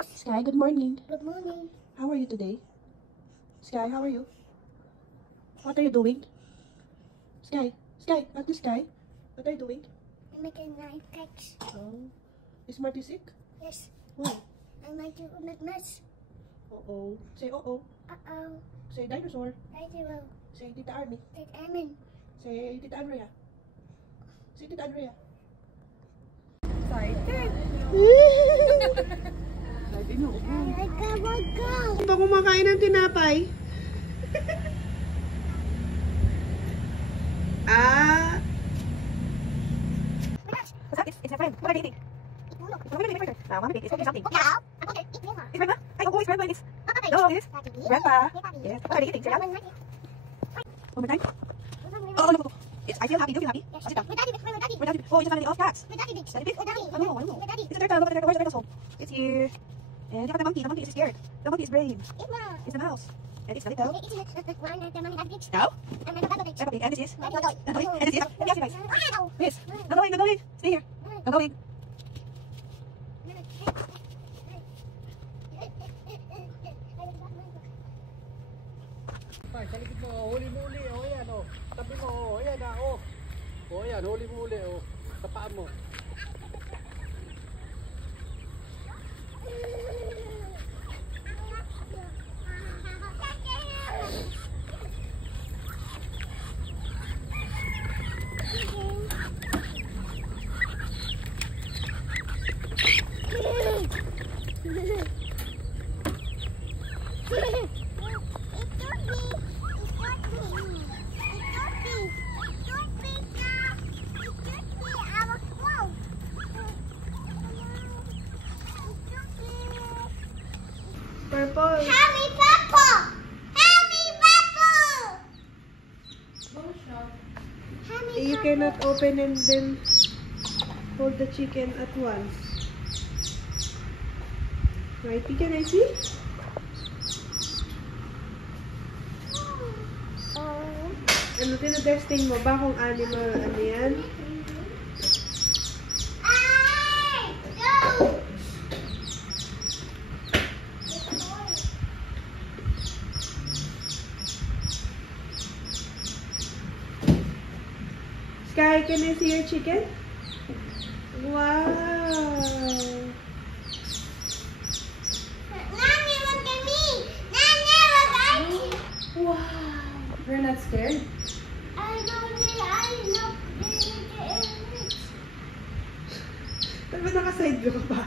Sky, good morning. Good morning. How are you today? Sky, how are you? What are you doing? Sky, Auntie Sky, what are you doing? I'm making 9 cakes. Oh, is Marty sick? Yes. Why? I might do a mess. Uh-oh. Say uh-oh. Uh-oh. Say dinosaur. I do. Say Tita Army. Take Amen. Say Tita Andrea. Say Tita Andrea. Excited. Excited na ako. Kung pa kumakain ng tinapay. It's a friend. What are they eating? Mommy Pig is cooking something. Okay. Eat me. It's Grandma? It's Grandma. It's... No, it is. Grandpa. Yes. What are they eating? Say that. One more time. Oh, no. It's, I feel happy. Do you feel happy? Yes. Sit down. With Daddy. Oh, you just found the off cats. With Daddy. Daddy Pig? With Daddy. I don't know. With Daddy. It's a turtle. Look at the turtle. Where's the turtle's home? It's here. And look at the monkey. The monkey is scared. The monkey is brave. Eat now. It's the mouse. And it's the little. Eat the one that the mommy had pigs. No? And then the Peppa Pig. Peppa Pig. And this is? And And this is? Let me ask you guys. Wow. Yes. No going. No going. Stay here. No going. Ay, sa likod mo, huli mo uli. O yan, o. Tabi mo, o. Ayan na, o. O yan, huli mo uli, o. Sa paa mo. Purple. Happy Peppa! Happy Peppa! You cannot open and then hold the chicken at once. Right? Can I see? Ano, tinatesting mo ba kung animal, ano yan? Sky, can I see your chicken? Wow! Nanny, look at me! Nanny, look at me! Wow! You're not scared? I don't need, I look Ba't ba naka-side view ka pa?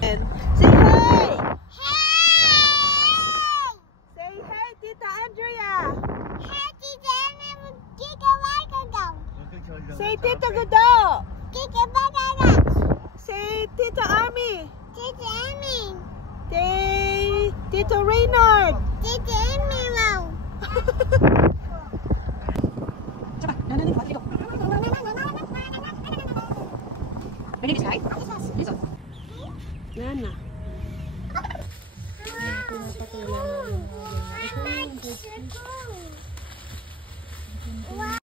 And say hi! Say hi, Tita Andrea! Say Tita Gudo! Say Tita Army! Say Tito Reynard! My name is Kai. Listen. Nana. Wow!